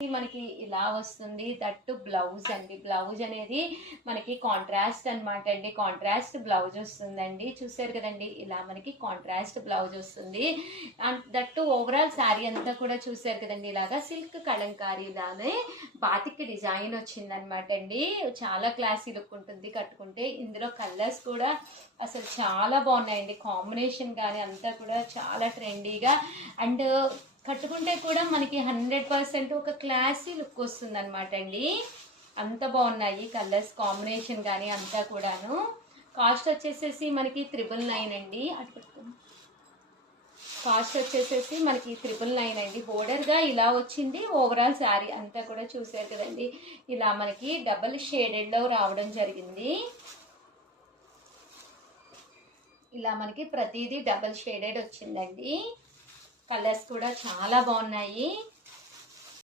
మనకి ఇలా వస్తుంది. దట్టు బ్లౌజ్ అండి. బ్లౌజ్ అనేది మనకి కాంట్రాస్ట్ అనమాట అండి. కాంట్రాస్ట్ బ్లౌజ్ వస్తుందండి. చూసారు కదండి, ఇలా మనకి కాంట్రాస్ట్ బ్లౌజ్ వస్తుంది. అండ్ దట్టు ఓవరాల్ శారీ అంతా కూడా చూసారు కదండి, ఇలాగా సిల్క్ కలంకారీ లానే బాతిక్ డిజైన్ వచ్చిందనమాట అండి. చాలా క్లాసీ లుక్ ఉంటుంది కట్టుకుంటే. ఇందులో కలర్స్ కూడా అసలు చాలా బాగున్నాయండి. కాంబినేషన్ కానీ అంతా కూడా చాలా ట్రెండీగా అండ్ కట్టుకుంటే కూడా మనకి 100% ఒక క్లాసీ లుక్ వస్తుంది అనమాట అండి. అంత బాగున్నాయి కలర్స్ కాంబినేషన్ కానీ అంతా కూడాను. కాస్ట్ వచ్చేసేసి మనకి 999 అండి. కాస్ట్ వచ్చేసేసి మనకి 999 అండి. బోర్డర్గా ఇలా వచ్చింది. ఓవరాల్ శారీ అంతా కూడా చూసారు కదండి, ఇలా మనకి డబుల్ షేడెడ్లో రావడం జరిగింది. ఇలా మనకి ప్రతిదీ డబుల్ షేడెడ్ వచ్చిందండి. కలర్స్ కూడా చాలా బాగున్నాయి.